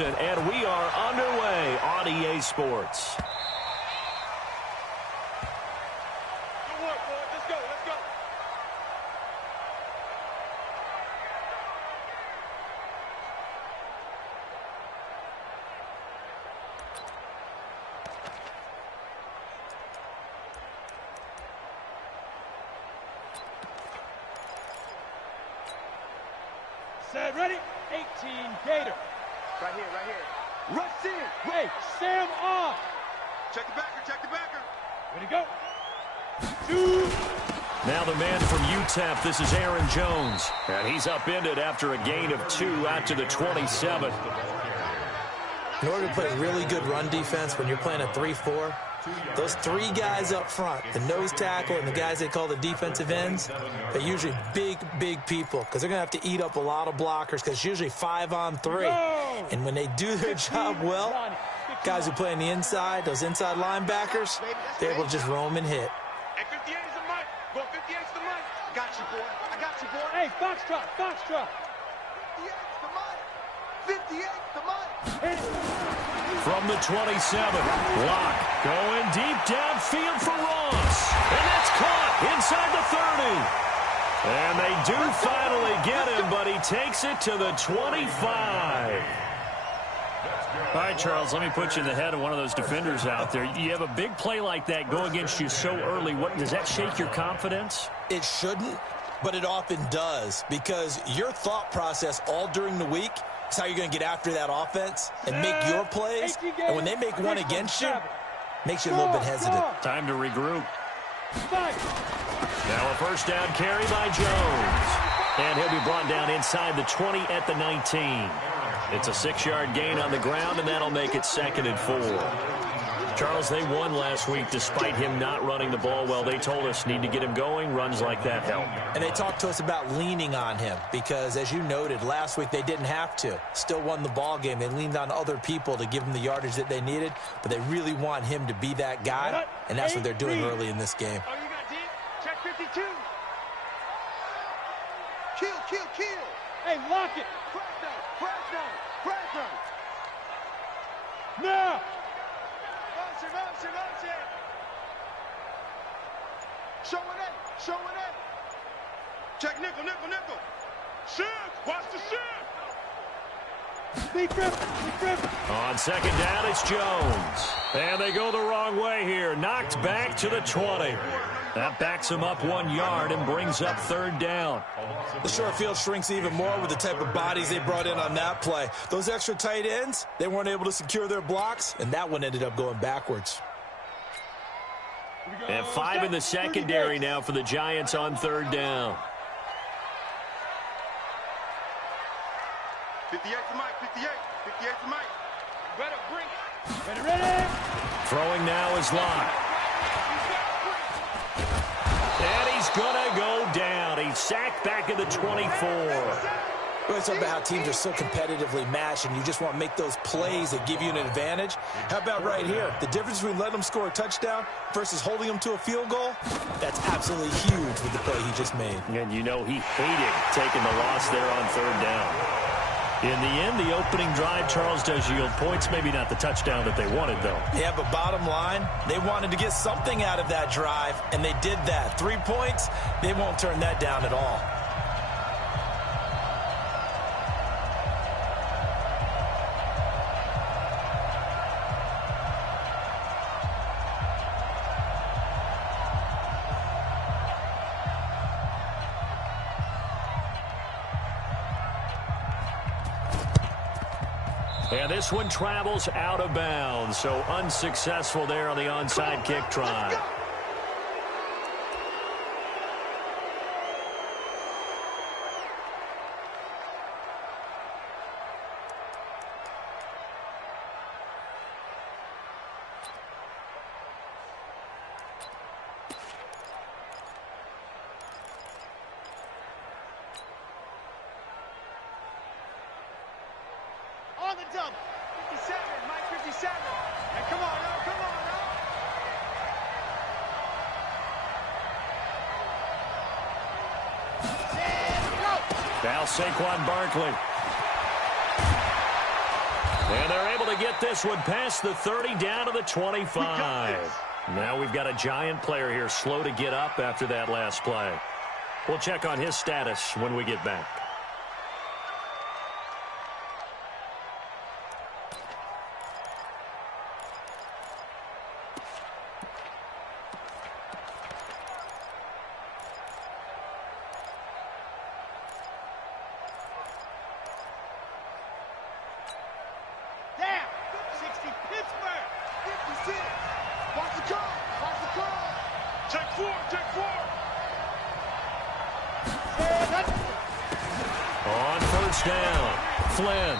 And we are underway on EA Sports. Good work, boys. Let's go. Let's go. Set, ready? 18 Gator. Right here, right here. Rush in. Hey, Sam off. Check the backer, check the backer. Ready, go. Two. Now the man from UTEP, this is Aaron Jones. And he's upended after a gain of 2 out to the 27. In order to play really good run defense when you're playing a 3-4, those 3 guys up front, the nose tackle and the guys they call the defensive ends, they're usually big people because they're going to have to eat up a lot of blockers because it's usually 5 on 3. And when they do their job well, guys who play on the inside, those inside linebackers, they're able to just roam and hit. Hey, 58 is the mic. Go 58's the mic. I got you, boy. I got you, boy. Hey, Foxtrot, Foxtrot. 58's the mic. 58's the mic. From the 27, Locke going deep downfield for Ross. And that's caught inside the 30. And they do finally get him, but he takes it to the 25. All right, Charles, let me put you in the head of one of those defenders out there. You have a big play like that go against you so early. What does that shake your confidence? It shouldn't, but it often does because your thought process all during the week is how you're going to get after that offense and make your plays. And when they make one against you, makes you a little bit hesitant. Time to regroup. Now a first down carry by Jones. And he'll be brought down inside the 20 at the 19. It's a 6-yard gain on the ground, and that'll make it 2nd and 4. Charles, they won last week despite him not running the ball well. They told us need to get him going. Runs like that help. And they talked to us about leaning on him because, as you noted, last week they didn't have to. Still won the ball game. They leaned on other people to give them the yardage that they needed, but they really want him to be that guy, and that's what they're doing early in this game. Oh, you got deep? Check 52. Kill. Hey, lock it. Crash down. Now. Motion. Showing it. Check nickel. Shift. Watch the shift. Big grip. On 2nd down, it's Jones. And they go the wrong way here. Knocked back to the 20. That backs him up 1 yard and brings up 3rd down. The short field shrinks even more with the type of bodies they brought in on that play. Those extra tight ends, they weren't able to secure their blocks, and that one ended up going backwards. And 5 in the secondary now for the Giants on 3rd down. 58's the mic. 58's the mic. Better bring it. Ready. Throwing now is Locke. And he's going to go down. He's sacked back at the 24. We always talk about how teams are so competitively matched, and you just want to make those plays that give you an advantage. How about right here? The difference between letting them score a touchdown versus holding them to a field goal, that's absolutely huge with the play he just made. And you know he hated taking the loss there on 3rd down. In the end, the opening drive, Charles, does yield points. Maybe not the touchdown that they wanted, though. Yeah, but bottom line, they wanted to get something out of that drive, and they did that. 3 points, they won't turn that down at all. And this one travels out of bounds, so unsuccessful there on the onside kick try. On the double. 57, Mike 57. And come on, now, come on, now. Now Saquon Barkley. And they're able to get this one past the 30 down to the 25. Now we've got a Giant player here slow to get up after that last play. We'll check on his status when we get back. On first down, Flynn.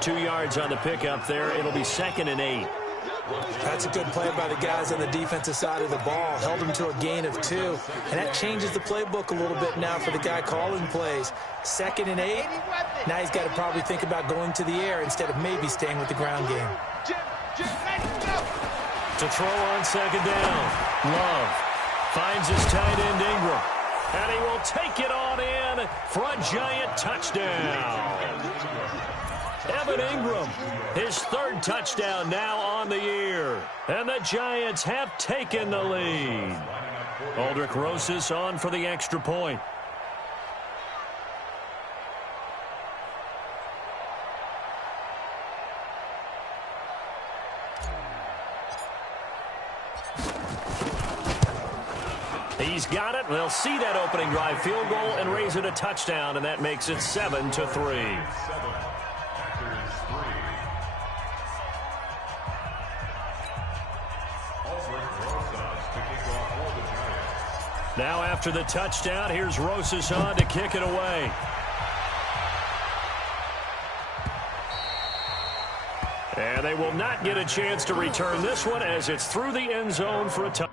2 yards on the pickup there. It'll be 2nd and 8. That's a good play by the guys on the defensive side of the ball. Held them to a gain of 2. And that changes the playbook a little bit now for the guy calling plays. 2nd and 8. Now he's got to probably think about going to the air instead of maybe staying with the ground game. To throw on 2nd down. Love finds his tight end Ingram. And he will take it on in for a Giant touchdown. Evan Ingram, his 3rd touchdown now on the year. And the Giants have taken the lead. Aldrich Rosas on for the extra point. He's got it. They'll see that opening drive field goal and raise it a touchdown, and that makes it 7-3. Now after the touchdown, here's Rosas on to kick it away. And they will not get a chance to return this one as it's through the end zone for a touchdown.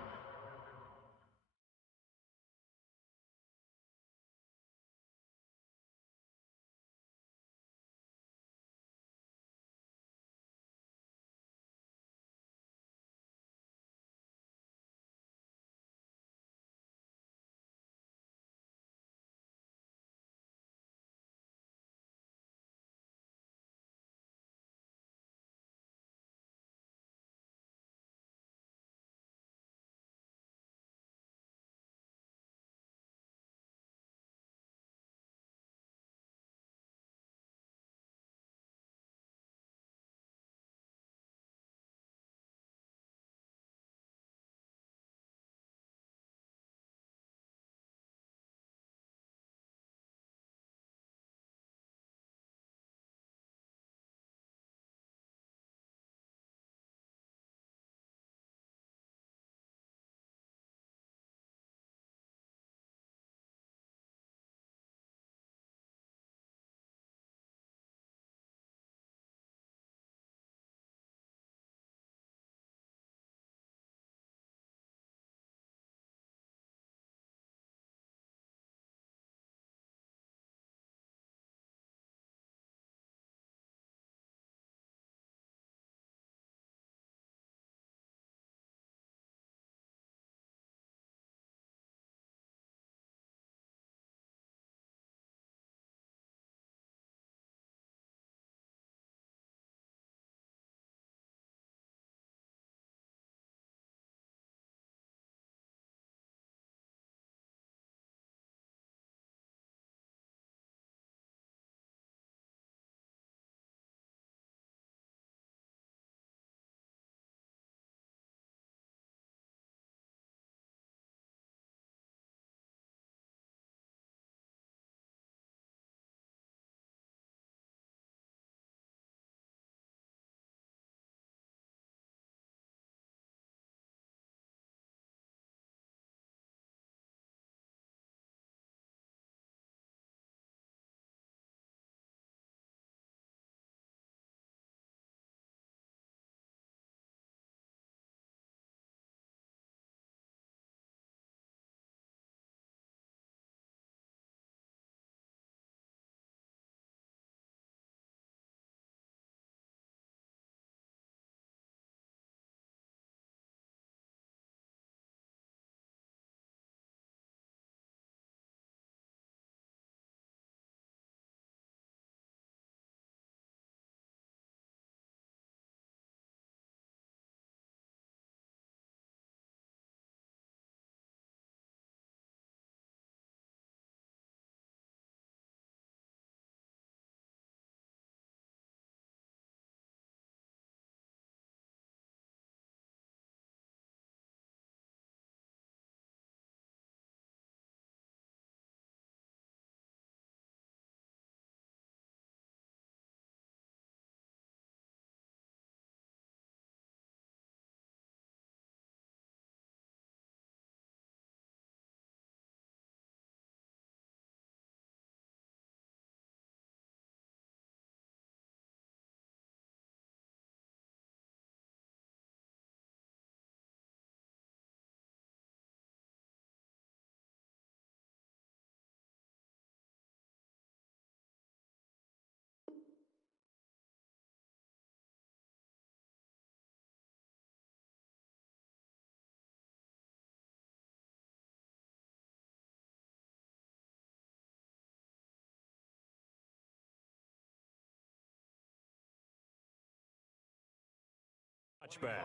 Touchback.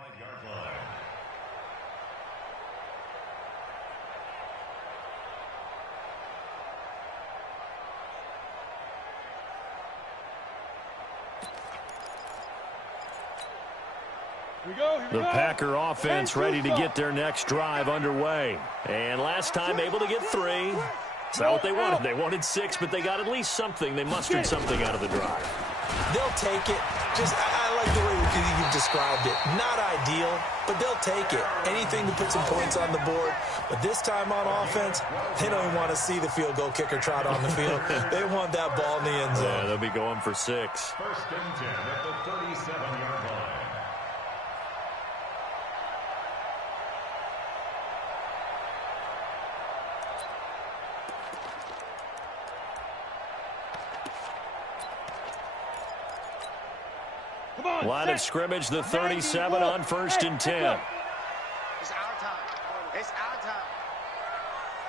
The Packer offense ready to get their next drive underway. And last time able to get 3. It's not what they wanted. They wanted 6, but they got at least something. They mustered something out of the drive. They'll take it. I like the way you described it. Not ideal, but they'll take it. Anything to put some points on the board. But this time on offense, they don't even want to see the field goal kicker trot on the field. They want that ball in the end zone. Yeah, they'll be going for 6. First and 10 at the 37-yard line. Line of scrimmage, the 37 on 1st and 10. It's our time. It's our time.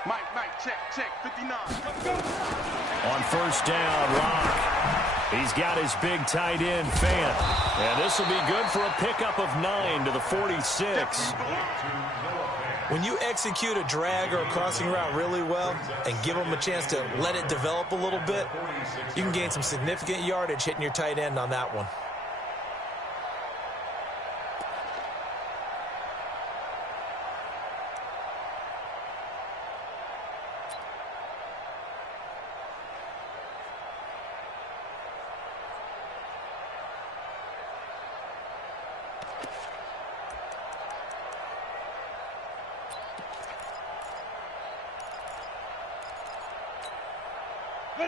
Mike, check, 59. On 1st down, Locke. He's got his big tight end, Fant. And this will be good for a pickup of 9 to the 46. When you execute a drag or a crossing route really well and give them a chance to let it develop a little bit, you can gain some significant yardage hitting your tight end on that one.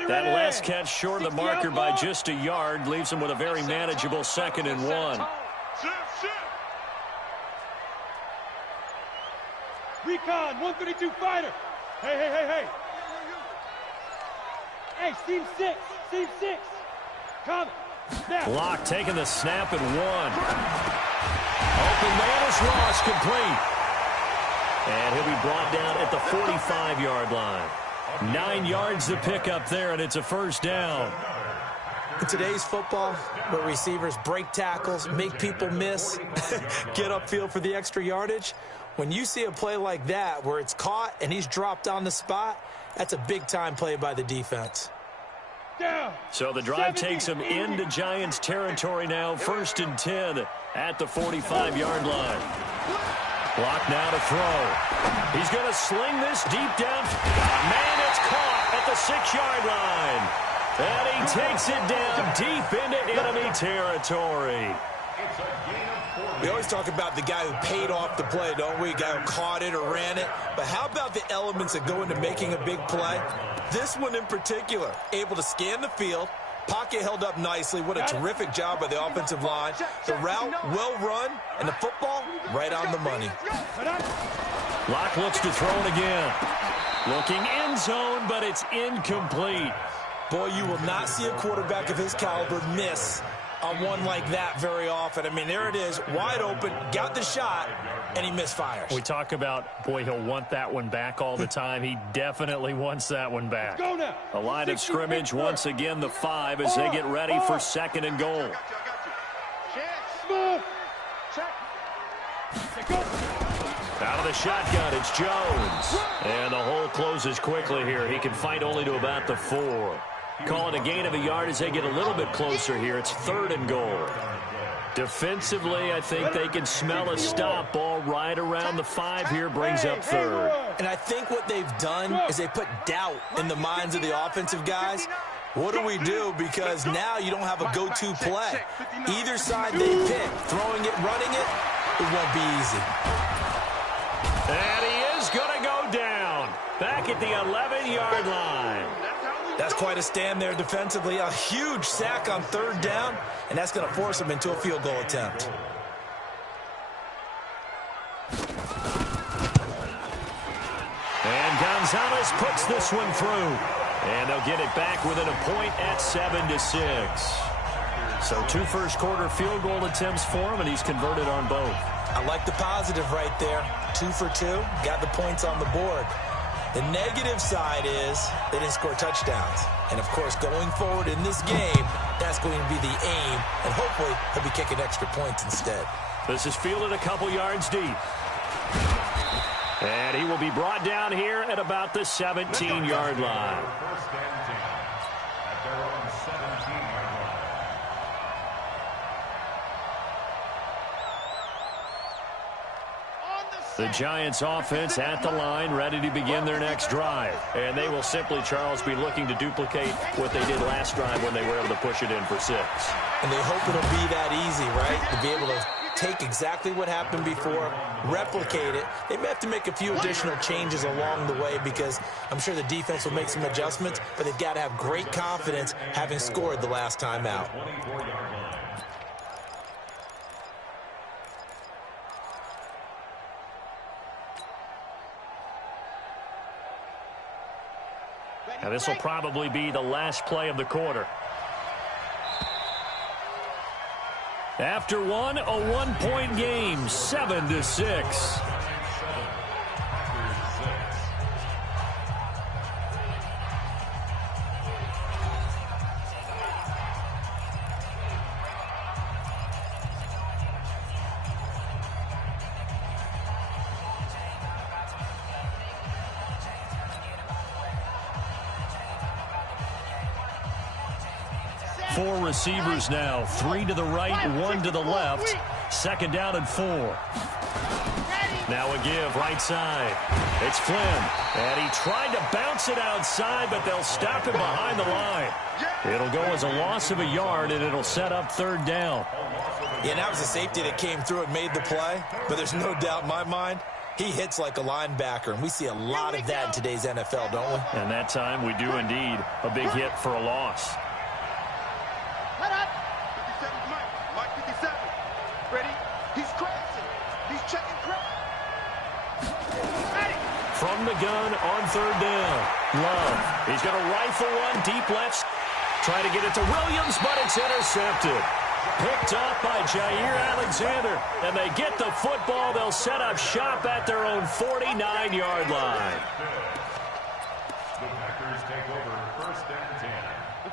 That last catch short of the marker by just a yard leaves him with a very manageable 2nd and 1. Recon, 132 fighter. Hey. Hey, Team 6. Coming. Now. Locke taking the snap and 1. Open man is Ross, complete. And he'll be brought down at the 45-yard line. 9 yards to pick up there, and it's a 1st down. In today's football, where receivers break tackles, make people miss, get upfield for the extra yardage, when you see a play like that where it's caught and he's dropped on the spot, that's a big-time play by the defense. So the drive takes him into Giants territory now, 1st and 10 at the 45-yard line. Block now to throw. He's going to sling this deep down. Man, it's caught at the 6-yard line. And he takes it down deep into enemy territory. We always talk about the guy who paid off the play, don't we? The guy who caught it or ran it. But how about the elements that go into making a big play? This one in particular, able to scan the field, pocket held up nicely. What a terrific job by the offensive line. The route, well run, and the football, right on the money. Locke looks to throw it again. Looking end zone, but it's incomplete. Boy, you will not see a quarterback of his caliber miss on one like that very often. I mean, there it is, wide open, got the shot, and he misfires. We talk about, boy, he'll want that one back all the time. He definitely wants that one back. A line of scrimmage, once again, the 5 as they get ready for 2nd and goal. Out of the shotgun, it's Jones. And the hole closes quickly here. He can fight only to about the 4. Call it a gain of a yard as they get a little bit closer here. It's 3rd and goal. Defensively, I think they can smell a stop. Ball right around the 5 here, brings up 3rd. And I think what they've done is they put doubt in the minds of the offensive guys. What do we do? Because now you don't have a go-to play. Either side they pick, throwing it, running it, it won't be easy. And he is going to go down. Back at the 11-yard line. That's quite a stand there defensively. A huge sack on 3rd down, and that's going to force him into a field goal attempt. And Gonzalez puts this one through. And they'll get it back within a point at 7-6. So 2 first-quarter field goal attempts for him, and he's converted on both. I like the positive right there. 2 for 2, got the points on the board. The negative side is they didn't score touchdowns. And, of course, going forward in this game, that's going to be the aim. And hopefully he'll be kicking extra points instead. This is fielded a couple yards deep. And he will be brought down here at about the 17-yard line. First and 10 at their own 17-yard line. The Giants offense at the line, ready to begin their next drive. And they will simply, Charles, be looking to duplicate what they did last drive when they were able to push it in for 6. And they hope it'll be that easy, right? To be able to take exactly what happened before, replicate it. They may have to make a few additional changes along the way because I'm sure the defense will make some adjustments, but they've got to have great confidence having scored the last time out. 24-yard line. Now this will probably be the last play of the quarter. After one, a one-point game, 7-6. Four receivers now, 3 to the right, 1 to the left. Second down and 4. Now a give, right side. It's Flynn, and he tried to bounce it outside, but they'll stop him behind the line. It'll go as a loss of a yard, and it'll set up third down. Yeah, that was a safety that came through and made the play, but there's no doubt in my mind he hits like a linebacker, and we see a lot of that in today's NFL, don't we? And that time we do indeed a big hit for a loss. 57 Mike 57. Ready? He's crashing. He's checking crack. Ready? From the gun on third down. Love. He's going to rifle one deep left. Try to get it to Williams, but it's intercepted. Picked up by Jair Alexander. And they get the football. They'll set up shop at their own 49-yard line. The Packers take over first and 10.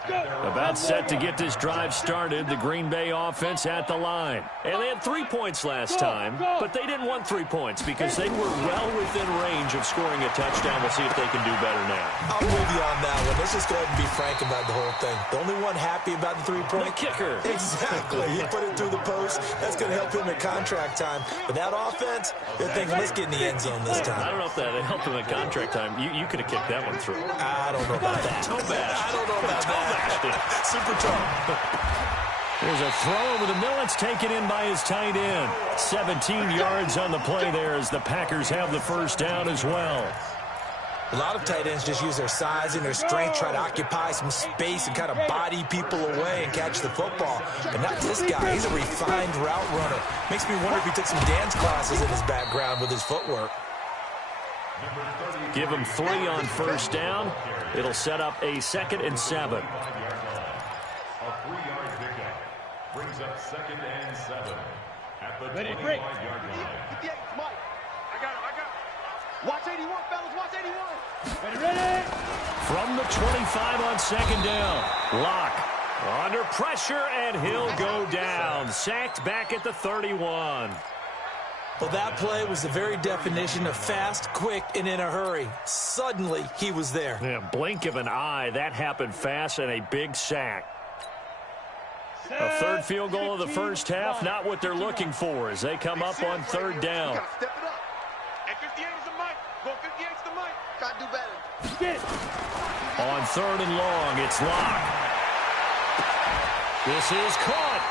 About set to get this drive started, the Green Bay offense at the line. And they had 3 points last time, but they didn't want 3 points because they were well within range of scoring a touchdown. We'll see if they can do better now. I'm with you on that one. Let's just go ahead and be frank about the whole thing. The only one happy about the 3-point? The kicker. Exactly. He put it through the post. That's going to help him at contract time. But that offense, they're thinking, let's get in the end zone this time. I don't know if that helped him at contract time. You could have kicked that one through. I don't know about that. I don't know about that. Super tough. There's a throw over the middle. It's taken in by his tight end. 17 yards on the play there as the Packers have the first down as well. A lot of tight ends just use their size and their strength, try to occupy some space and kind of body people away and catch the football. But not this guy. He's a refined route runner. Makes me wonder if he took some dance classes in his background with his footwork. Give him 3 on first down. It'll set up a 2nd and 7. A 3-yard pickup brings up 2nd and 7 at the 25-yard line. 58 Mike. I got him. Watch 81, fellas. Watch 81. Ready? From the 25 on 2nd down. Lock under pressure, and he'll go down. Sacked back at the 31. Well, that play was the very definition of fast, quick, and in a hurry. Suddenly, he was there. Yeah, blink of an eye. That happened fast, and a big sack. A third field goal of the first half, not what they're looking for as they come up on third down. You gotta step it up. And 58 is the Mike. Go 58 is the Mike. Gotta do better. On third and long, it's Lock. This is caught.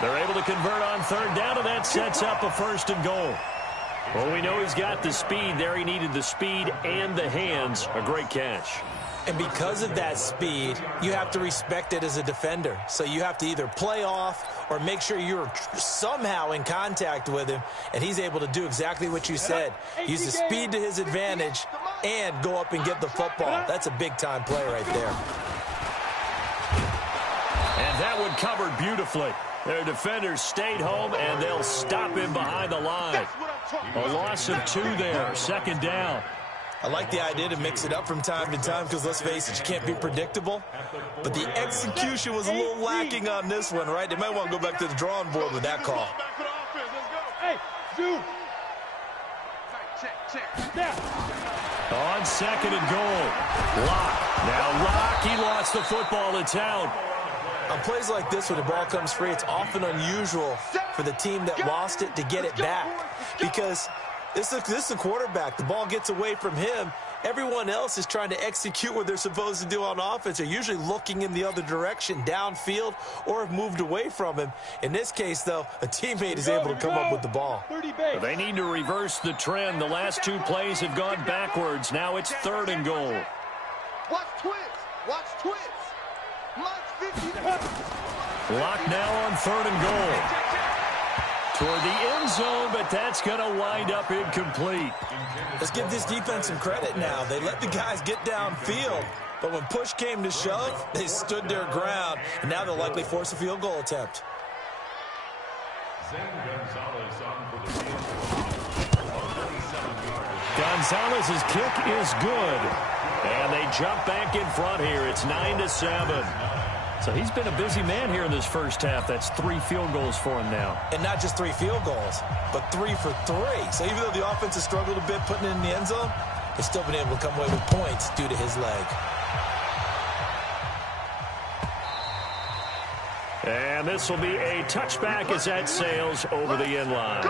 They're able to convert on third down, and that sets up a 1st and goal. Well, we know he's got the speed there. He needed the speed and the hands. A great catch. And because of that speed, you have to respect it as a defender. So you have to either play off or make sure you're somehow in contact with him, and he's able to do exactly what you said. Use the speed to his advantage and go up and get the football. That's a big-time play right there. And that one covered beautifully. Their defenders stayed home, and they'll stop him behind the line. A loss of 2 there, 2nd down. I like the idea to mix it up from time to time because, let's face it, you can't be predictable. But the execution was a little lacking on this one, right? They might want to go back to the drawing board with that call. On 2nd and goal. Locke. Now Locke, he lost the football. It's out. On plays like this, when the ball comes free, it's often unusual for the team that lost it to get it back. Because this is a quarterback. The ball gets away from him. Everyone else is trying to execute what they're supposed to do on offense. They're usually looking in the other direction, downfield, or have moved away from him. In this case, though, a teammate is able to come up with the ball. They need to reverse the trend. The last 2 plays have gone backwards. Now it's 3rd and goal. Watch twist. Watch twist. Watch 50. Locke now on 3rd and goal. Toward the end zone, but that's going to wind up incomplete. Let's give this defense some credit now. They let the guys get downfield, but when push came to shove, they stood their ground, and now they'll likely force a field goal attempt. Gonzalez's kick is good, and they jump back in front here. It's 9-7. So he's been a busy man here in this first half. That's 3 field goals for him now. And not just 3 field goals, but 3 for 3. So even though the offense has struggled a bit putting it in the end zone, they've still been able to come away with points due to his leg. And this will be a touchback as that sails over the end line.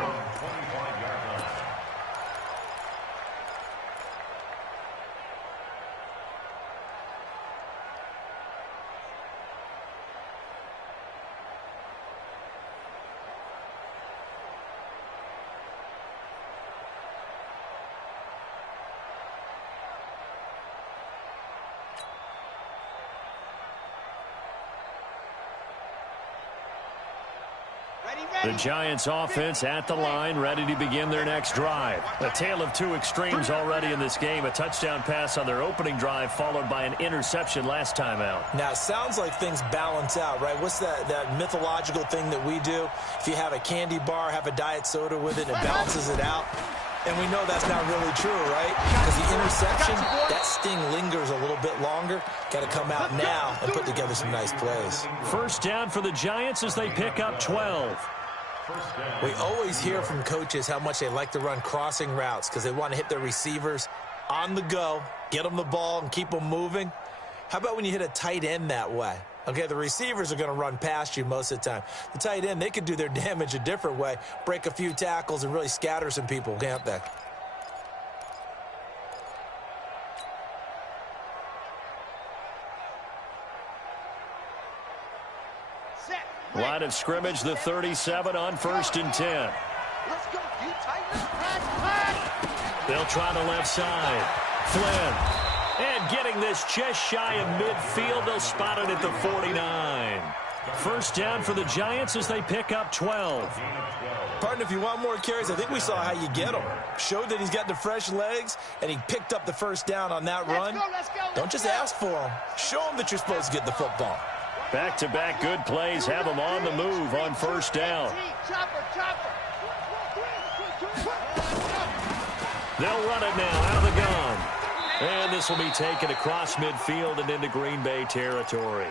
The Giants offense at the line, ready to begin their next drive. A tale of 2 extremes already in this game. A touchdown pass on their opening drive, followed by an interception last time out. Now, it sounds like things balance out, right? What's that mythological thing that we do? If you have a candy bar, have a diet soda with it, and it balances it out. And we know that's not really true, right? Because the interception, that sting lingers a little bit longer. Got to come out now and put together some nice plays. First down for the Giants as they pick up 12. We always hear from coaches how much they like to run crossing routes because they want to hit their receivers on the go, get them the ball, and keep them moving. How about when you hit a tight end that way? Okay, the receivers are going to run past you most of the time. The tight end, they could do their damage a different way, break a few tackles, and really scatter some people, can't they? Line of scrimmage, the 37 on 1st and 10. Let's go. You tighten. They'll try the left side. Flynn. And getting this just shy of midfield. They'll spot it at the 49. First down for the Giants as they pick up 12. Partner, if you want more carries, I think we saw how you get them. Showed that he's got the fresh legs, and he picked up the first down on that run. Don't just ask for them. Show them that you're supposed to get the football. Back-to-back good plays have them on the move on first down. They'll run it now out of the gun. And this will be taken across midfield and into Green Bay territory.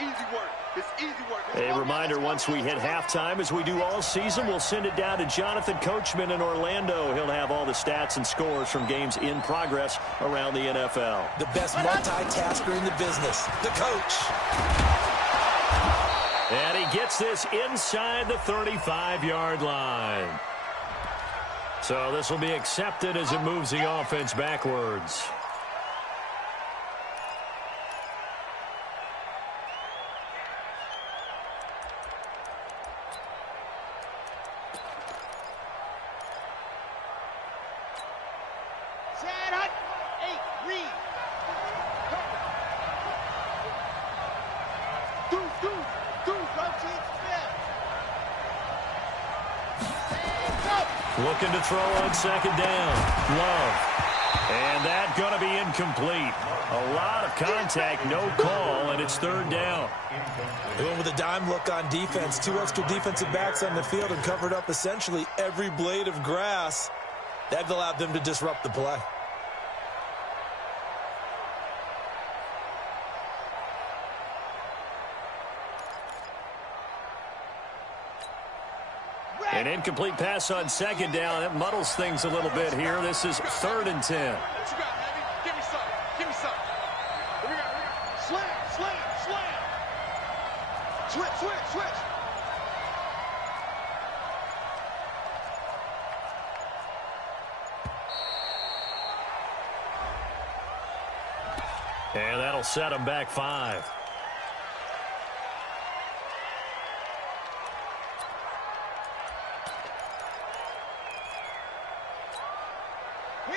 Easy work. It's easy work. A reminder, once we hit halftime, as we do all season, we'll send it down to Jonathan Coachman in Orlando. He'll have all the stats and scores from games in progress around the NFL. The best multitasker in the business, the coach. And he gets this inside the 35-yard line. So this will be accepted as it moves the offense backwards. Looking to throw on second down. Love. And that going to be incomplete. A lot of contact, no call, and it's third down. They went with a dime look on defense. 2 extra defensive backs on the field and covered up essentially every blade of grass. That allowed them to disrupt the play. An incomplete pass on second down. It muddles things a little bit here. This is 3rd and 10. What you got, baby? Give me some. Give me some. Here we go. Slam, slam, slam. Switch, switch, switch. And that'll set him back 5.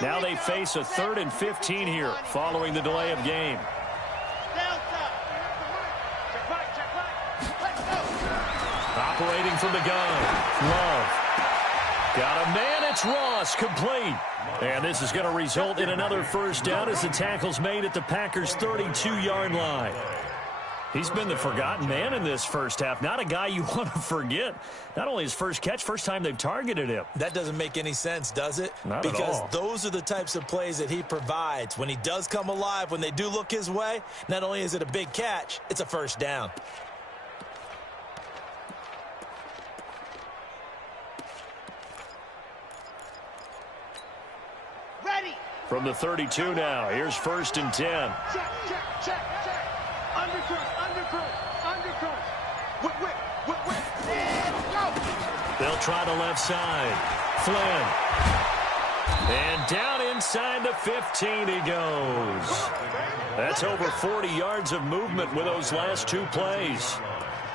Now they face a 3rd and 15 here following the delay of game. Operating from the gun. Love. Got a man. It's Ross. Complete. And this is going to result in another first down as the tackle's made at the Packers' 32-yard line. He's been the forgotten man in this first half. Not a guy you want to forget. Not only his first catch, first time they've targeted him. That doesn't make any sense, does it? Not at all. Because those are the types of plays that he provides. When he does come alive, when they do look his way, not only is it a big catch, it's a first down. Ready. From the 32 now, here's 1st and 10. Check, check, check, check. Undercross, undercross, undercross. Whip. And go. They'll try the left side. Flynn. And down inside the 15 he goes. That's over 40 yards of movement with those last 2 plays.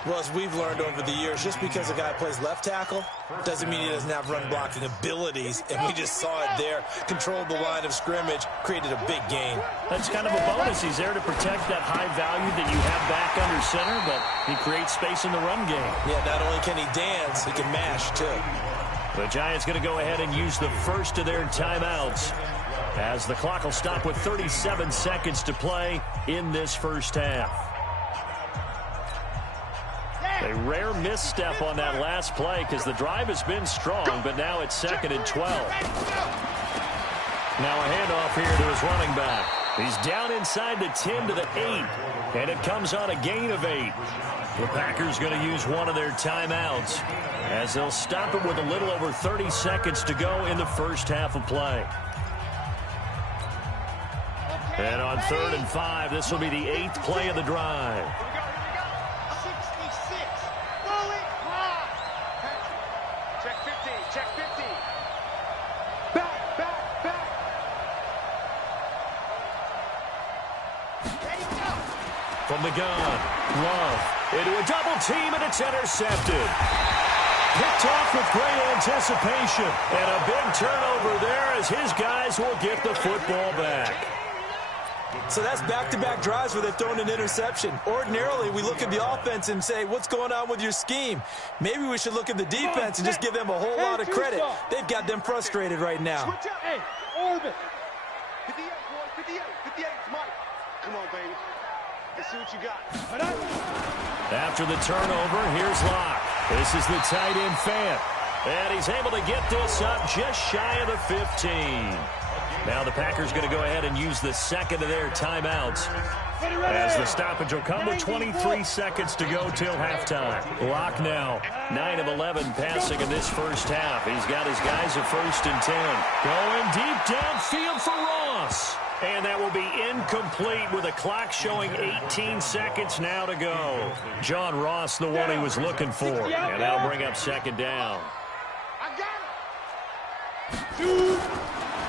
Well, as we've learned over the years, just because a guy plays left tackle doesn't mean he doesn't have run-blocking abilities, and we just saw it there. Controlled the line of scrimmage, created a big gain. That's kind of a bonus. He's there to protect that high value that you have back under center, but he creates space in the run game. Yeah, not only can he dance, he can mash, too. The Giants going to go ahead and use the first of their timeouts as the clock will stop with 37 seconds to play in this first half. A rare misstep on that last play because the drive has been strong, but now it's 2nd and 12. Now a handoff here to his running back. He's down inside the 10 to the 8, and it comes on a gain of 8. The Packers going to use one of their timeouts as they'll stop it with a little over 30 seconds to go in the first half of play. And on 3rd and 5, this will be the 8th play of the drive. Check 50. Back. Ready, go. From the gun, Love into a double team, and it's intercepted. Picked off with great anticipation, and a big turnover there as his guys will get the football back. So that's back-to-back drives where they've thrown an interception. Ordinarily, we look at the offense and say, what's going on with your scheme? Maybe we should look at the defense and just give them a whole lot of credit. They've got them frustrated right now. Switch up. Hey, orbit. 58, boy. 58, Mike. Come on, baby. Let's see what you got. After the turnover, here's Locke. This is the tight end Fant. And he's able to get this up just shy of the 15. Now the Packers going to go ahead and use the second of their timeouts as the stoppage will come with 23 seconds to go till halftime. Locke now 9 of 11 passing in this first half. He's got his guys at 1st and 10. Going deep downfield for Ross. And that will be incomplete with the clock showing 18 seconds now to go. John Ross, the one he was looking for. And that'll bring up 2nd down. I got it.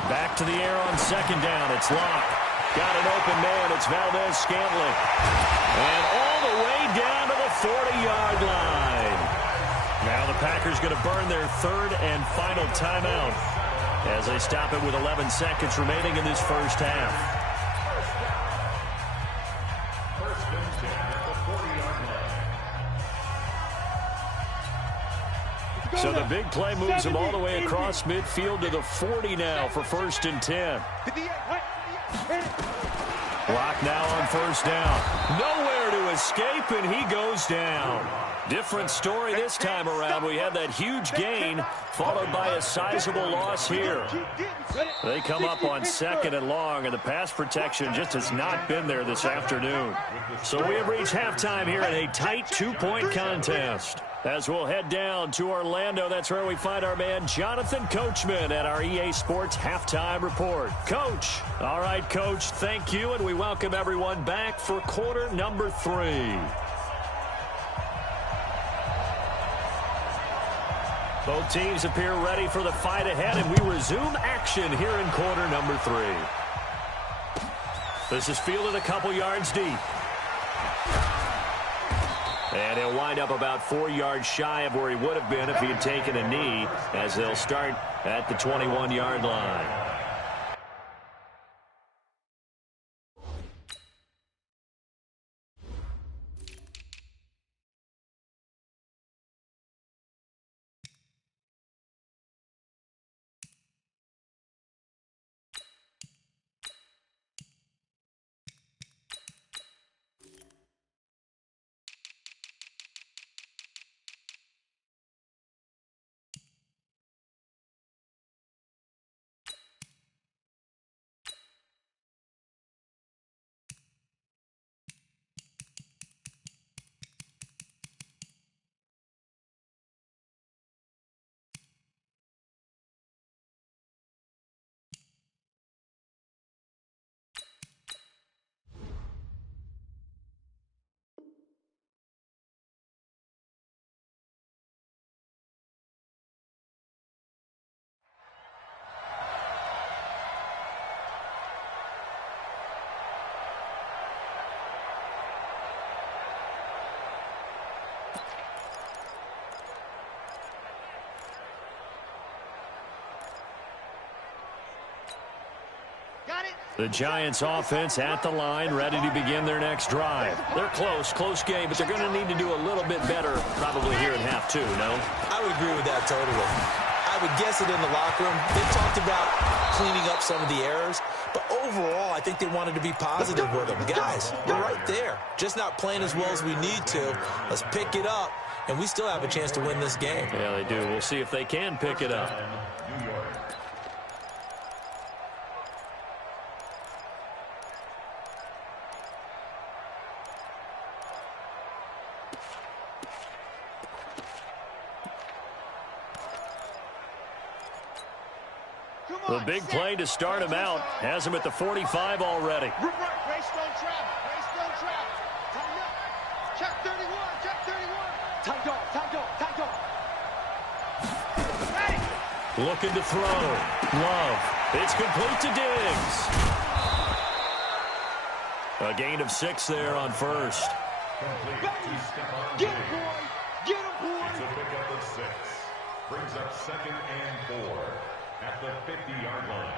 Back to the air on 2nd down. It's Locke. Got an open man. It's Valdez-Scantling. And all the way down to the 40-yard line. Now the Packers going to burn their 3rd and final timeout as they stop it with 11 seconds remaining in this first half. So the big play moves him all the way across midfield to the 40 now for 1st and 10. Locke now on 1st down. Nowhere to escape, and he goes down. Different story this time around. We had that huge gain, followed by a sizable loss here. They come up on 2nd and long, and the pass protection just has not been there this afternoon. So we have reached halftime here in a tight 2-point contest. As we'll head down to Orlando, that's where we find our man Jonathan Coachman at our EA Sports Halftime Report. Coach. All right, Coach, thank you, and we welcome everyone back for quarter number 3. Both teams appear ready for the fight ahead, and we resume action here in quarter number 3. This is fielded a couple yards deep. And he'll wind up about 4 yards shy of where he would have been if he had taken a knee, as they'll start at the 21-yard line. The Giants offense at the line, ready to begin their next drive. They're close game, but they're going to need to do a little bit better probably here in half 2, no? I would agree with that totally. I would guess it in the locker room. They talked about cleaning up some of the errors, but overall, I think they wanted to be positive with them. Guys, we're right there. Just not playing as well as we need to. Let's pick it up, and we still have a chance to win this game. Yeah, they do. We'll see if they can pick it up. The big play to start him out has him at the 45 already. Race don't travel. Race don't travel. Time up. Check 31. Check 31. Time go. Ready. Looking to throw. Love. It's complete to Diggs. A gain of 6 there on first. Get him, boy. Get him, boy. It's a pickup of 6. Brings up 2nd and 4. At the 50-yard line.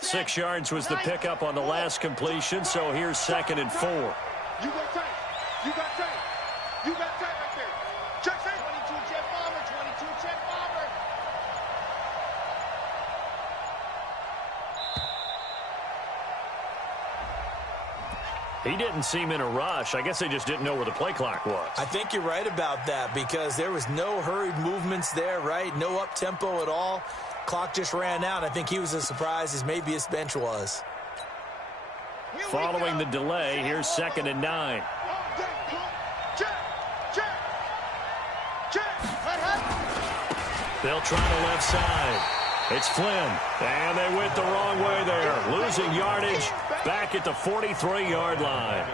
Six yards was the pickup on the last completion, so here's 2nd and 4. You got tight. You got tight. You got tight right there. Check 22 jet bomber. 22 jet bomber. He didn't seem in a rush. I guess they just didn't know where the play clock was. I think you're right about that because there was no hurried movements there, right? No up-tempo at all. Clock just ran out. I think he was as surprised as maybe his bench was. Following the delay, here's 2nd and 9. They'll try the left side. It's Flynn, and they went the wrong way there. Losing yardage back at the 43-yard line.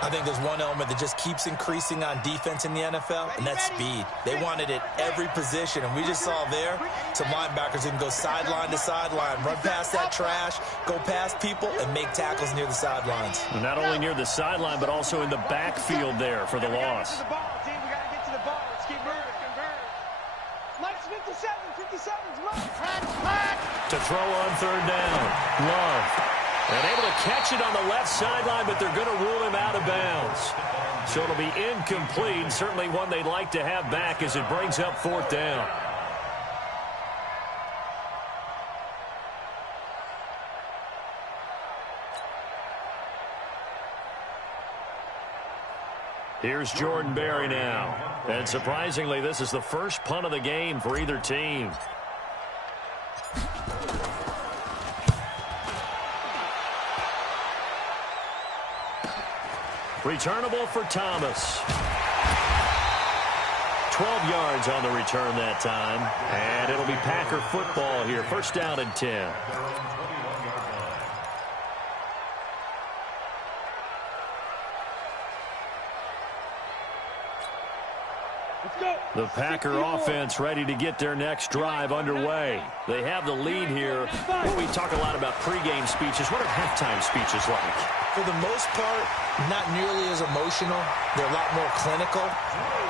I think there's one element that just keeps increasing on defense in the NFL, and that's speed. They want it at every position, and we just saw there some linebackers who can go sideline to sideline, run past that trash, go past people, and make tackles near the sidelines. Not only near the sideline, but also in the backfield there for the loss. We got to get to the ball. Let's keep moving. Let's 57's To throw on 3rd down. Love. And able to catch it on the left sideline, but they're going to rule him out of bounds. So it'll be incomplete. Certainly one they'd like to have back as it brings up 4th down. Here's Jordan Berry now. And surprisingly, this is the first punt of the game for either team. Returnable for Thomas. 12 yards on the return that time. And it'll be Packer football here. First down and 10. The Packer offense ready to get their next drive underway. They have the lead here. Well, we talk a lot about pregame speeches. What are halftime speeches like? For the most part, not nearly as emotional. They're a lot more clinical.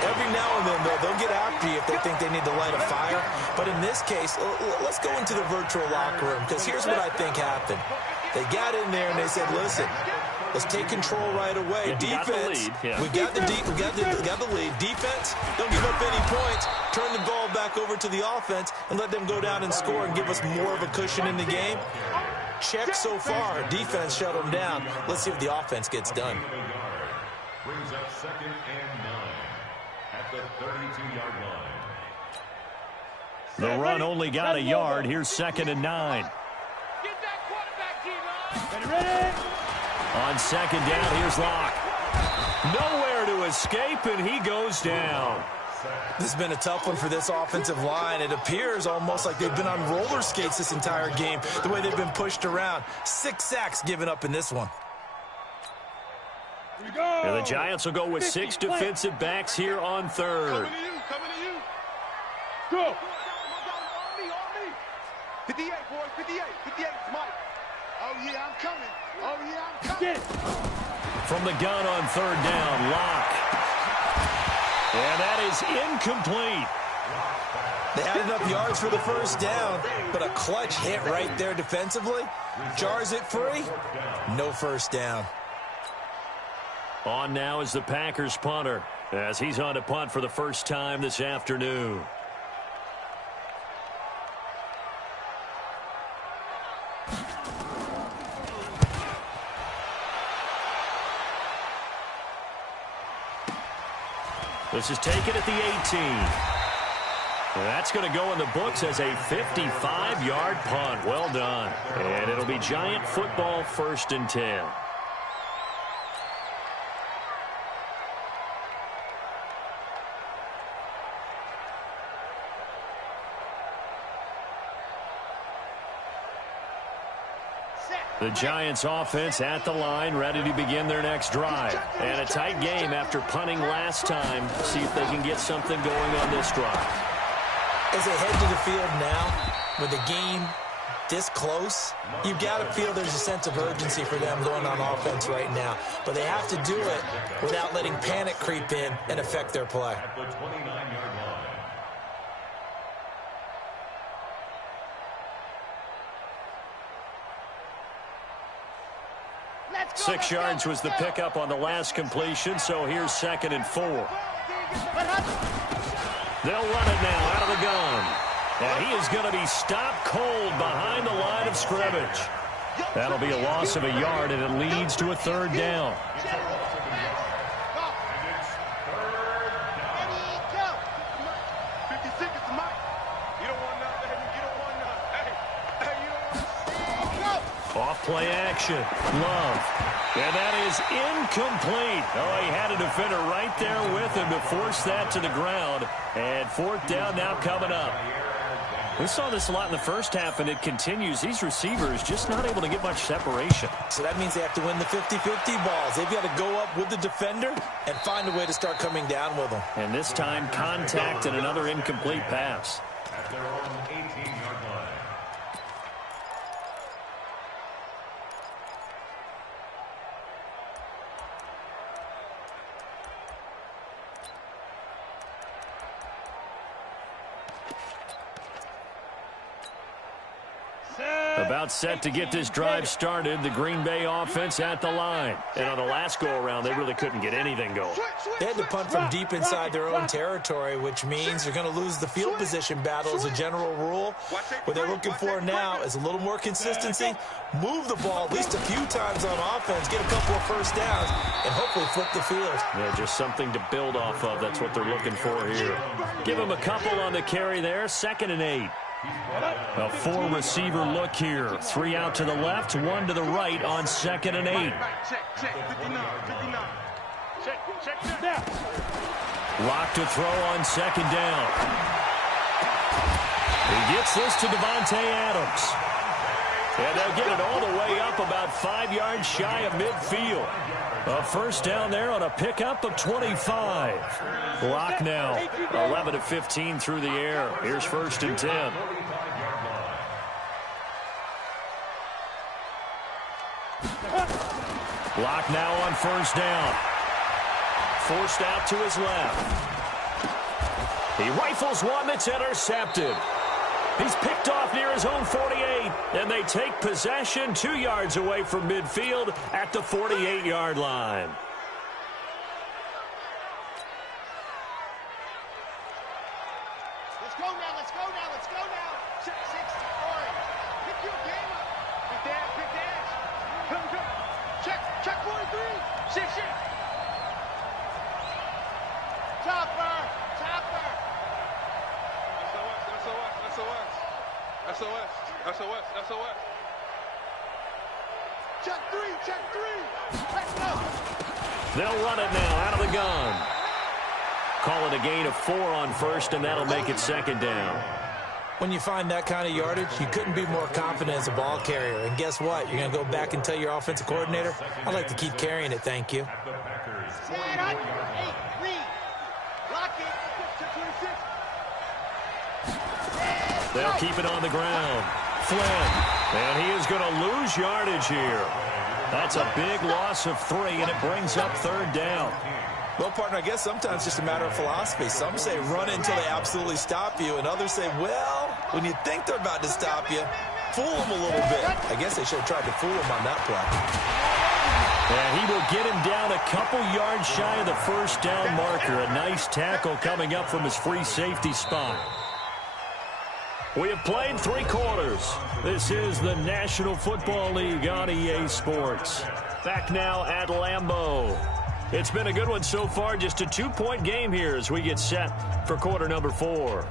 Every now and then, though, they'll get after you if they think they need to light a fire. But in this case, let's go into the virtual locker room, because here's what I think happened. They got in there and they said, listen, let's take control right away. Yeah, defense, yeah. we got the lead. Defense, don't give up any points. Turn the ball back over to the offense and let them go down and score and give us more of a cushion in the game. Check so far. Defense shut them down. Let's see if the offense gets done. Brings up 2nd and 9 at the 32-yard line. The run only got a yard. Here's 2nd and 9. Get that quarterback, G-Line. Ready? On 2nd down, here's Locke. Nowhere to escape, and he goes down. This has been a tough one for this offensive line. It appears almost like they've been on roller skates this entire game, the way they've been pushed around. 6 sacks given up in this one. Here we go. And the Giants will go with 6 defensive backs here on 3rd. Coming to you, coming to you. Go. On me. 58, boys, 58. 58, Mike. Oh, yeah, I'm coming. Oh, yeah, I'm coming. Get it. From the gun on 3rd down, Locke. And that is incomplete. They had enough yards for the first down, but a clutch hit right there defensively. Jars it free. No first down. On now is the Packers punter, as he's on to punt for the first time this afternoon. This is taken at the 18. That's going to go in the books as a 55-yard punt. Well done. And it'll be Giant football, 1st and 10. The Giants offense at the line, ready to begin their next drive. And a tight game after punting last time. See if they can get something going on this drive. As they head to the field now, with the game this close, you've got to feel there's a sense of urgency for them going on offense right now. But they have to do it without letting panic creep in and affect their play. At the 29-yard line. 6 yards was the pickup on the last completion, so here's 2nd and 4. They'll run it now out of the gun. And he is going to be stopped cold behind the line of scrimmage. That'll be a loss of a yard, and it leads to a 3rd down. Off play action. Love. And that is incomplete. Oh, he had a defender right there with him to force that to the ground. And 4th down now coming up. We saw this a lot in the first half, and it continues. These receivers just not able to get much separation. So that means they have to win the 50-50 balls. They've got to go up with the defender and find a way to start coming down with them. And this time, contact and another incomplete pass. At their own 18-yard line. The About set to get this drive started. The Green Bay offense at the line. And on the last go-around, they really couldn't get anything going. They had to punt from deep inside their own territory, which means you're going to lose the field position battle as a general rule. What they're looking for now is a little more consistency, move the ball at least a few times on offense, get a couple of first downs, and hopefully flip the field. Yeah, just something to build off of. That's what they're looking for here. Give them a couple on the carry there. 2nd and 8. A 4-receiver look here. 3 out to the left, 1 to the right on 2nd and 8. Lock to throw on 2nd down. He gets this to Devontae Adams. And they'll get it all the way up about 5 yards shy of midfield. A first down there on a pickup of 25. Lock now, 11 of 15 through the air. Here's 1st and 10. Lock now on 1st down. Forced out to his left. He rifles one that's intercepted. He's picked off near his own 48, and they take possession 2 yards away from midfield at the 48-yard line. Let's go now, let's go now, let's go now. 6, Orange. Pick your game up. Big dash. Come. Check 43. 6. Chopper. SOS. Check 3. Let's go. They'll run it now out of the gun. Call it a gain of 4 on 1st, and that'll make it 2nd down. When you find that kind of yardage, you couldn't be more confident as a ball carrier. And guess what? You're going to go back and tell your offensive coordinator, I'd like to keep carrying it, thank you. 7, 8, 3. Lock it. 26. They'll keep it on the ground. Flynn, and he is going to lose yardage here. That's a big loss of 3, and it brings up 3rd down. Well, partner, I guess sometimes it's just a matter of philosophy. Some say run until they absolutely stop you, and others say, well, when you think they're about to stop you, fool them a little bit. I guess they should have tried to fool him on that play. And he will get him down a couple yards shy of the 1st down marker. A nice tackle coming up from his free safety spot. We have played 3 quarters. This is the National Football League on EA Sports. Back now at Lambeau. It's been a good one so far. Just a 2-point game here as we get set for quarter number 4.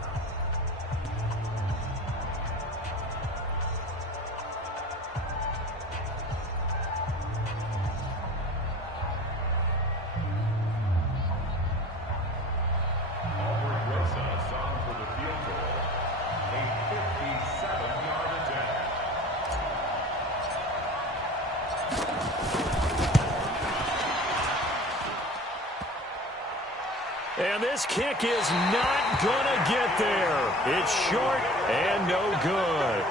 And this kick is not going to get there. It's short and no good.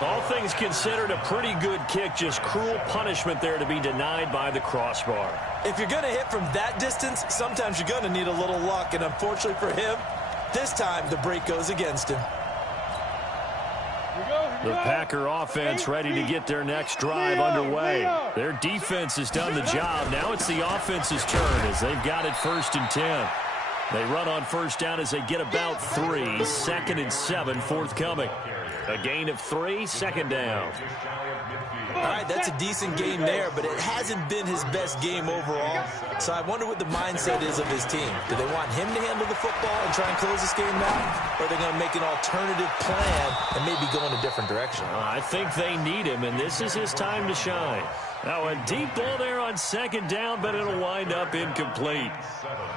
All things considered, a pretty good kick. Just cruel punishment there to be denied by the crossbar. If you're going to hit from that distance, sometimes you're going to need a little luck. And unfortunately for him, this time the break goes against him. The Packer offense ready to get their next drive underway. Their defense has done the job. Now it's the offense's turn as they've got it 1st and 10. They run on 1st down as they get about 3. 2nd and 7 forthcoming. A gain of 3, 2nd down. All right, that's a decent game there, but it hasn't been his best game overall. So I wonder what the mindset is of his team. Do they want him to handle the football and try and close this game out? Or are they going to make an alternative plan and maybe go in a different direction? I think they need him, and this is his time to shine. Now a deep ball there on 2nd down, but it'll wind up incomplete.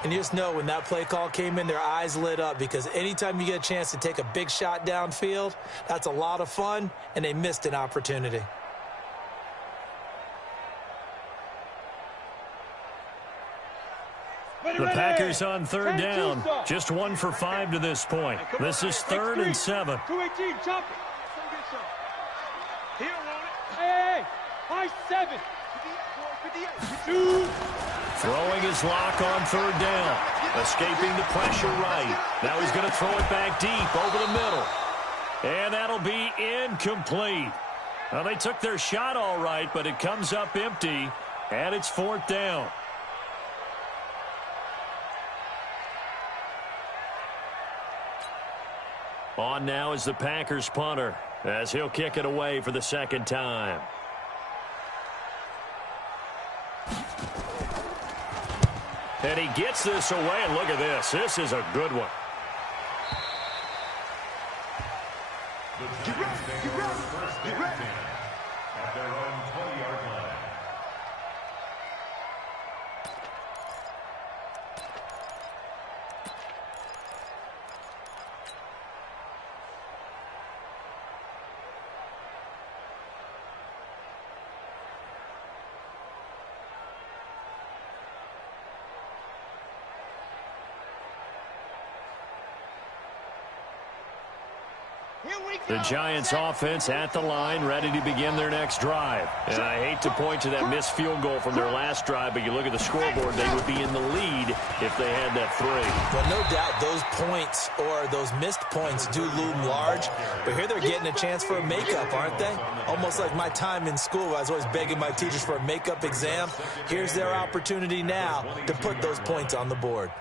And you just know when that play call came in, their eyes lit up because anytime you get a chance to take a big shot downfield, that's a lot of fun, and they missed an opportunity. The Packers on 3rd down. Just 1 for 5 to this point. This is 3rd and 7. 218, chop it. He don't want it. Hey, high 7. 2. Throwing his lock on 3rd down. Escaping the pressure right. Now he's going to throw it back deep over the middle. And that'll be incomplete. Well, they took their shot all right, but it comes up empty, and it's 4th down. On now is the Packers punter, as he'll kick it away for the 2nd time. And he gets this away, and look at this. This is a good one. Get ready, get ready, get ready. At their own 20-yard line. The Giants offense at the line, ready to begin their next drive. And I hate to point to that missed field goal from their last drive, but you look at the scoreboard, they would be in the lead if they had that 3. Well, no doubt those points or those missed points do loom large, but here they're getting a chance for a makeup, aren't they? Almost like my time in school, I was always begging my teachers for a makeup exam. Here's their opportunity now to put those points on the board.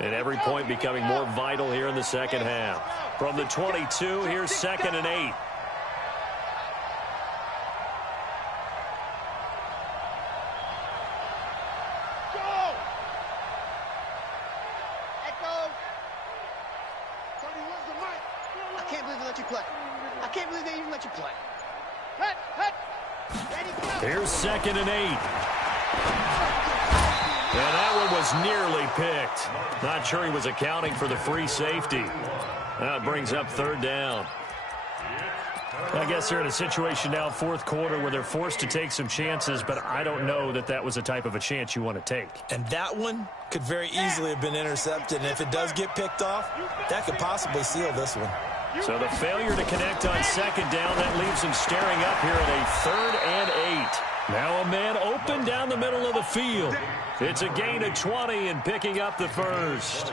And every point becoming more vital here in the 2nd half. From the 22, here's 2nd and 8. Go! Echo! Tony, where's the mic? I can't believe they let you play. I can't believe they even let you play. Hut, hut! Ready, go! Here's 2nd and 8. And that one was nearly picked. Not sure he was accounting for the free safety. That brings up 3rd down. I guess they're in a situation now, 4th quarter, where they're forced to take some chances, but I don't know that that was the type of a chance you want to take. And that one could very easily have been intercepted, and if it does get picked off, that could possibly seal this one. So the failure to connect on 2nd down, that leaves them staring up here at a 3rd and 8. Now a man open down the middle of the field. It's a gain of 20 and picking up the 1st.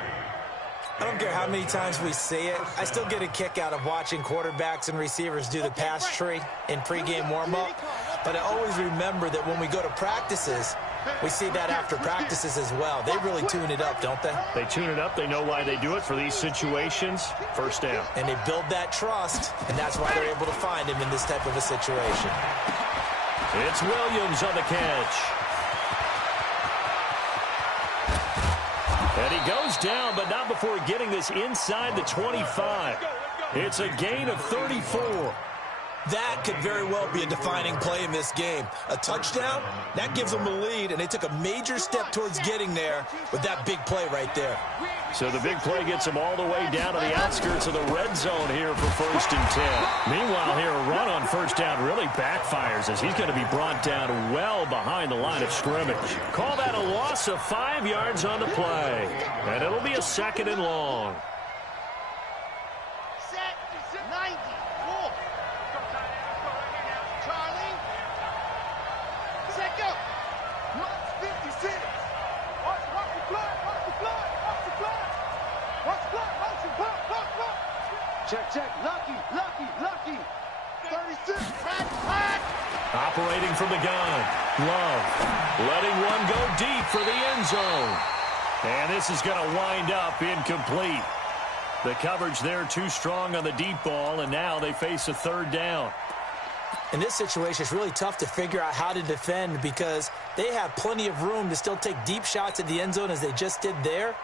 I don't care how many times we see it. I still get a kick out of watching quarterbacks and receivers do the pass tree in pregame warm-up. But I always remember that when we go to practices, we see that after practices as well. They really tune it up, don't they? They tune it up. They know why they do it for these situations. 1st down. And they build that trust, and that's why they're able to find him in this type of a situation. It's Williams on the catch. And he goes down, but not before getting this inside the 25. It's a gain of 34. That could very well be a defining play in this game. A touchdown, that gives them the lead, and they took a major step towards getting there with that big play right there. So the big play gets them all the way down to the outskirts of the red zone here for 1st and 10. Meanwhile, here, a run on 1st down really backfires as he's going to be brought down well behind the line of scrimmage. Call that a loss of 5 yards on the play. And it'll be a 2nd and long. Set, 90, Wolf. Charlie. Set, go. March 56. Watch the fly, watch the fly, watch the fly. Watch the fly, watch the fly, watch the fly. Check. Lucky. 36. Hot. Operating from the gun. Love. Letting one go deep for the end zone. And this is going to wind up incomplete. The coverage there too strong on the deep ball, and now they face a 3rd down. In this situation, it's really tough to figure out how to defend because they have plenty of room to still take deep shots at the end zone as they just did there.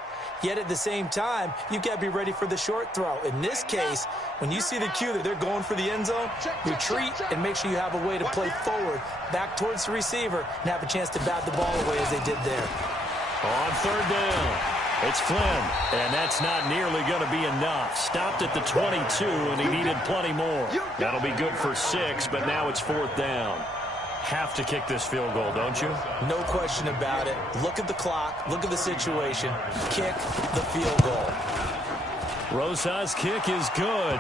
Yet at the same time, you've got to be ready for the short throw. In this case, when you see the cue that they're going for the end zone, retreat and make sure you have a way to play forward, back towards the receiver, and have a chance to bat the ball away as they did there. On 3rd down, it's Flynn, and that's not nearly going to be enough. Stopped at the 22, and he needed plenty more. That'll be good for 6, but now it's 4th down. Have to kick this field goal, don't you? No question about it. Look at the clock. Look at the situation. Kick the field goal. Rosa's kick is good.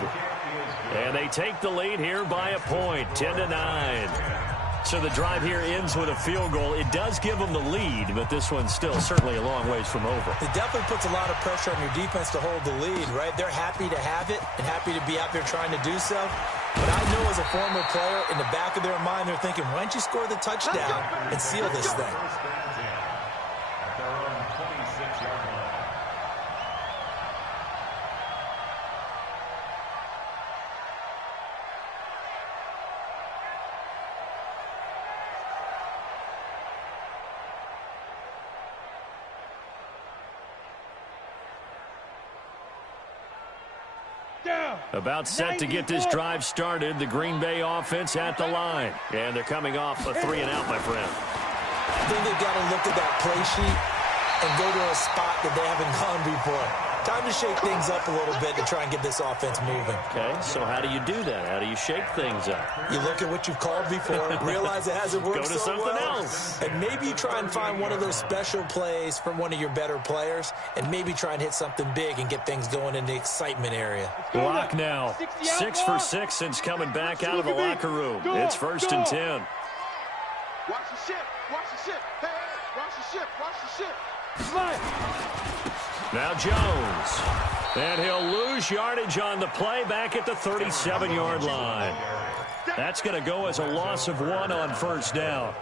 And they take the lead here by a point, 10-9. So the drive here ends with a field goal. It does give them the lead, but this one's still certainly a long ways from over. It definitely puts a lot of pressure on your defense to hold the lead, right? They're happy to have it and happy to be out there trying to do so. But I know as a former player, in the back of their mind, they're thinking, why don't you score the touchdown and seal this thing? First down 10 at their own 26-yard line. About set to get this drive started. The Green Bay offense at the line. And they're coming off a 3-and-out, my friend. I think they've got to look at that play sheet and go to a spot that they haven't gone before. Time to shake things up a little bit to try and get this offense moving. Okay, so how do you do that? How do you shake things up? You look at what you've called before, realize it hasn't worked Go to so something well, else. and maybe you try and find one of those special plays from one of your better players, and maybe try and hit something big and get things going in the excitement area. Lock now. 6 for 6 since coming back out of the locker room. It's 1st and 10. Watch the ship. Watch the ship. Hey, watch the ship. Watch the ship. Now Jones. And he'll lose yardage on the play back at the 37-yard line. That's going to go as a loss of 1 on 1st down.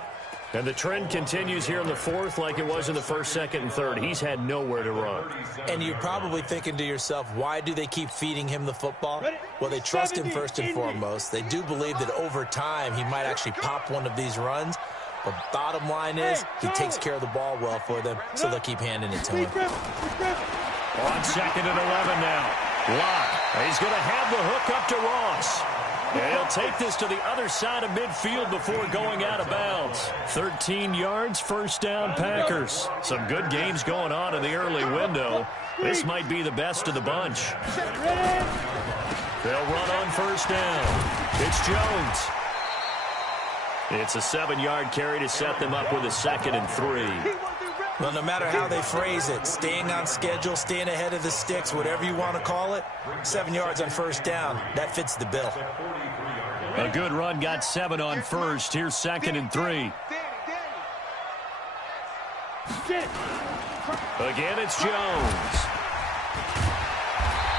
And the trend continues here in the 4th like it was in the 1st, 2nd, and 3rd. He's had nowhere to run. And you're probably thinking to yourself, why do they keep feeding him the football? Well, they trust him first and foremost. They do believe that over time he might actually pop one of these runs. But bottom line is he takes care of the ball well for them, so they'll keep handing it to him. On 2nd and 11 now. Locke. He's going to have the hook up to Ross. And he'll take this to the other side of midfield before going out of bounds. 13 yards, 1st down, Packers. Some good games going on in the early window. This might be the best of the bunch. They'll run on 1st down. It's Jones. It's a 7-yard carry to set them up with a 2nd and 3. Well, no matter how they phrase it, staying on schedule, staying ahead of the sticks, whatever you want to call it, 7 yards on 1st down, that fits the bill. A good run got 7 on 1st. Here's 2nd and 3. Again, it's Jones.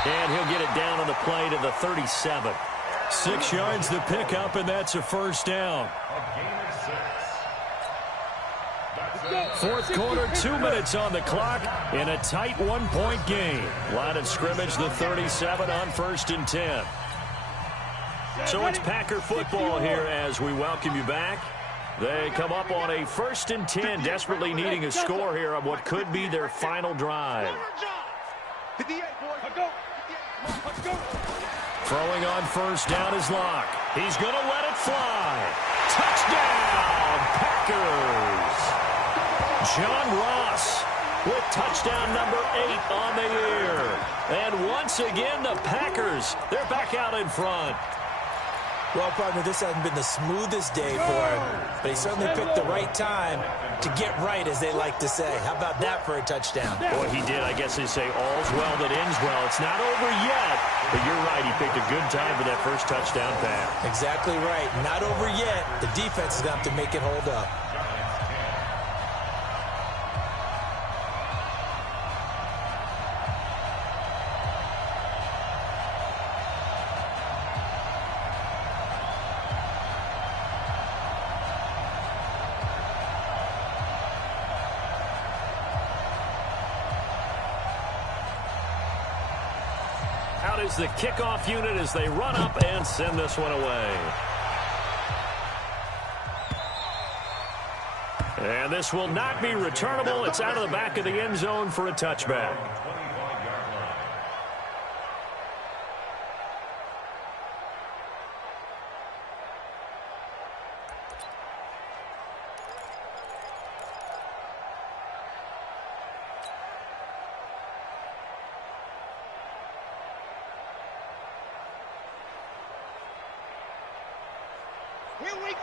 And he'll get it down on the play to the 37. 6 yards to pick up, and that's a 1st down. 4th quarter, 2 minutes on the clock in a tight 1-point game. Line of scrimmage, the 37 on 1st and 10. So it's Packer football here as we welcome you back. They come up on a 1st and 10, desperately needing a score here on what could be their final drive. Throwing on 1st down is Locke. He's going to let it fly. Touchdown, Packers! John Ross with touchdown number 8 on the year. And once again, the Packers, they're back out in front. Well, partner, this hasn't been the smoothest day for him, but he certainly picked the right time to get right, as they like to say. How about that for a touchdown? Boy, he did. I guess they say all's well that ends well. It's not over yet, but you're right. He picked a good time for that first touchdown pass. Exactly right. Not over yet. The defense is going to have to make it hold up. Out is the kickoff unit as they run up and send this one away. And this will not be returnable. It's out of the back of the end zone for a touchback.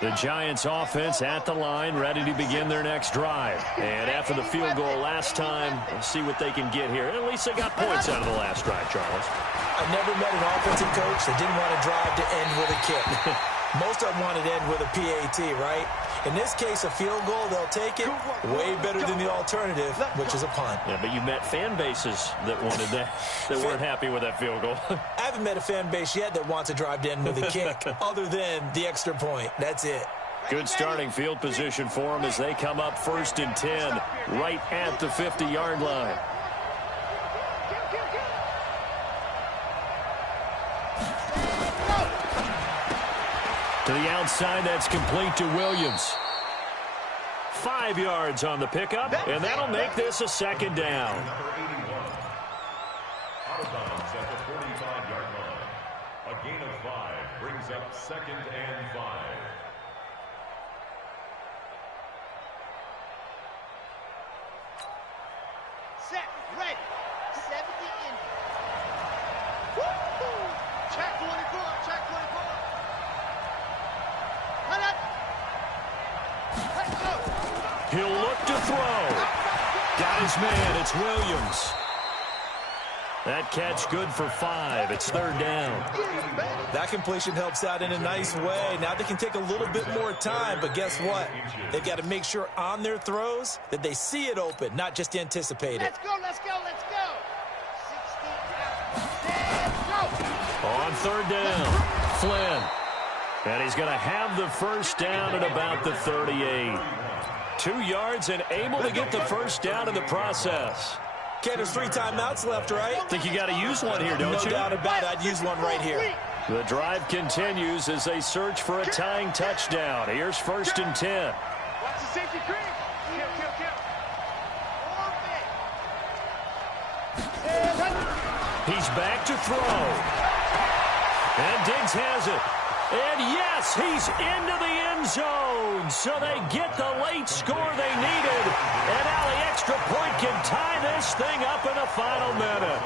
The Giants offense at the line, ready to begin their next drive. And after the field goal last time, we'll see what they can get here. At least they got points out of the last drive, Charles. I've never met an offensive coach that didn't want a drive to end with a kick. Most of them wanted to end with a PAT, right? In this case, a field goal, they'll take it. Way better than the alternative, which is a punt. Yeah, but you met fan bases that wanted that, that weren't happy with that field goal. I haven't met a fan base yet that wants to drive in with a kick other than the extra point. That's it. Good starting field position for them as they come up 1st and 10 right at the 50-yard line. To the outside, that's complete to Williams. 5 yards on the pickup, and that'll make this a 2nd down. Number 81. Out of bounds at the 45-yard line. A gain of 5 brings up 2nd and 5. Set, ready. 70 in. Woo-hoo! Check 24, check 24. Hold up. Let's go. He'll look to throw. Got his man. It's Williams. That catch good for 5. It's 3rd down. That completion helps out in a nice way. Now they can take a little bit more time, but guess what? They've got to make sure on their throws that they see it open, not just anticipate it. Let's go, let's go, let's go. 60 out. Let's go. On 3rd down, Flynn. And he's going to have the 1st down at about the 38. 2 yards and able to get the 1st down in the process. Okay, there's 3 timeouts left, right? Think you got to use one here, don't you? No doubt about it. I'd use one right here. The drive continues as they search for a tying touchdown. Here's 1st and 10. Watch the safety cream. Kill. He's back to throw. And Diggs has it. And yes, he's into the end zone. So they get the late score they needed. And now the extra point can tie this thing up in the final minute.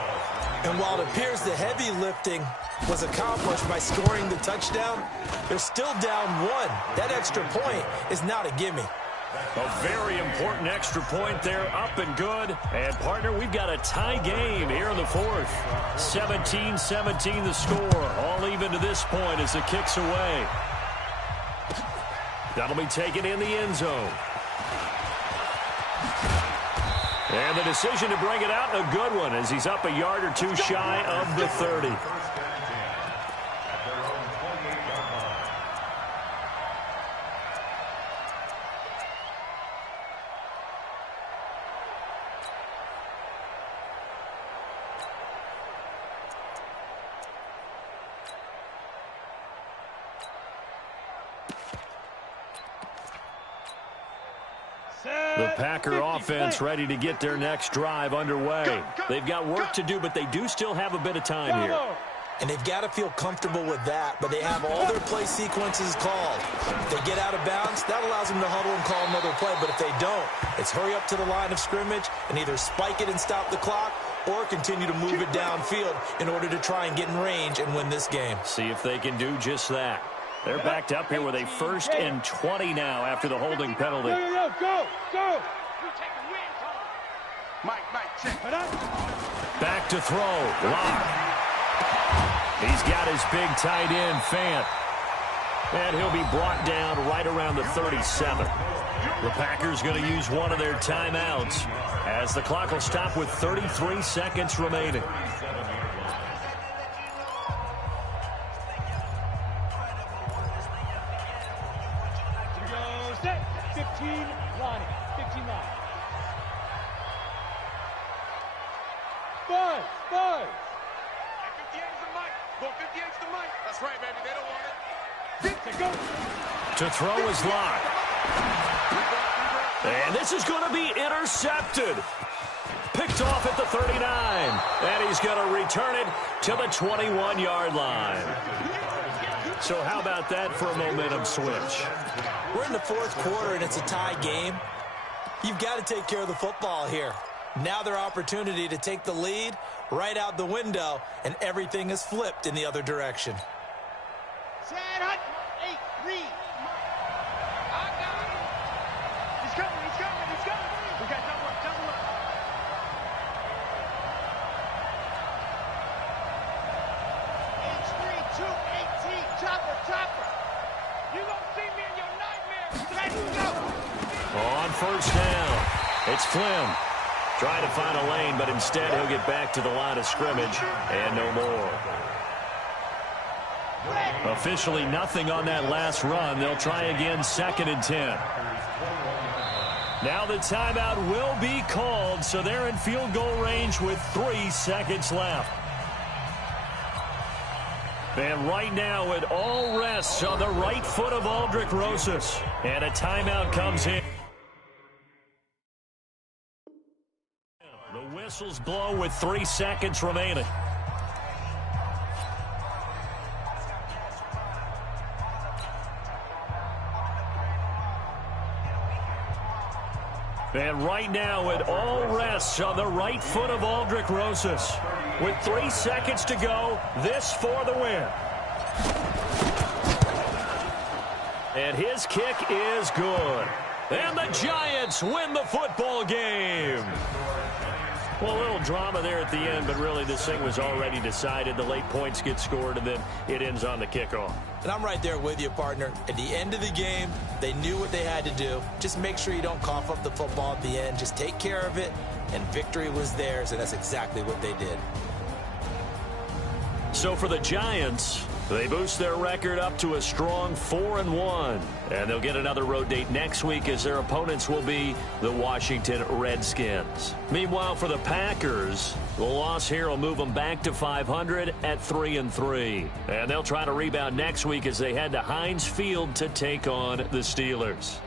And while it appears the heavy lifting was accomplished by scoring the touchdown, they're still down 1. That extra point is not a gimme. A very important extra point there, up and good. And, partner, we've got a tie game here in the 4th. 17-17 the score. All even to this point as it kicks away. That'll be taken in the end zone. And the decision to bring it out, a good one, as he's up a yard or 2 shy of the 30. The Packer offense ready to get their next drive underway. They've got work to do, but they do still have a bit of time here. And they've got to feel comfortable with that, but they have all their play sequences called. If they get out of bounds, that allows them to huddle and call another play, but if they don't, it's hurry up to the line of scrimmage and either spike it and stop the clock or continue to move it downfield in order to try and get in range and win this game. See if they can do just that. They're backed up here with a 1st and 20 now after the holding penalty. Go. Mike, check. Back to throw. Lock. He's got his big tight end, Fant. And he'll be brought down right around the 37. The Packers going to use one of their timeouts as the clock will stop with 33 seconds remaining. Set. 15 line. 15 line. Five. 58's the mic. Go 58's the mic. That's right, baby. They don't want it. Go. To throw is Lock. And this is going to be intercepted. Picked off at the 39. And he's going to return it to the 21-yard line. So how about that for a momentum switch? We're in the 4th quarter, and it's a tie game. You've got to take care of the football here. Now their opportunity to take the lead right out the window, and everything is flipped in the other direction. Set, hut. 8, 3. I got him. He's coming. We got double up. H3, 2, 18, chopper. You gonna see me in your nightmares. first down. It's Flynn. Trying to find a lane, but instead he'll get back to the line of scrimmage and no more. Officially nothing on that last run. They'll try again, 2nd and 10. Now the timeout will be called, so they're in field goal range with 3 seconds left. And right now it all rests on the right foot of Aldrick Rosas. And a timeout comes in. The whistles blow with 3 seconds remaining. And right now it all rests on the right foot of Aldrick Rosas. With 3 seconds to go, this for the win. And his kick is good. And the Giants win the football game. Well, a little drama there at the end, but really this thing was already decided. The late points get scored, and then it ends on the kickoff. And I'm right there with you, partner. At the end of the game, they knew what they had to do. Just make sure you don't cough up the football at the end. Just take care of it, and victory was theirs, and that's exactly what they did. So for the Giants, they boost their record up to a strong 4-1. And they'll get another road date next week as their opponents will be the Washington Redskins. Meanwhile, for the Packers, the loss here will move them back to 500 at 3-3. And they'll try to rebound next week as they head to Heinz Field to take on the Steelers.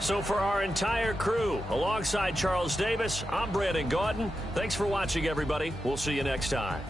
So for our entire crew, alongside Charles Davis, I'm Brandon Gaudin. Thanks for watching, everybody. We'll see you next time.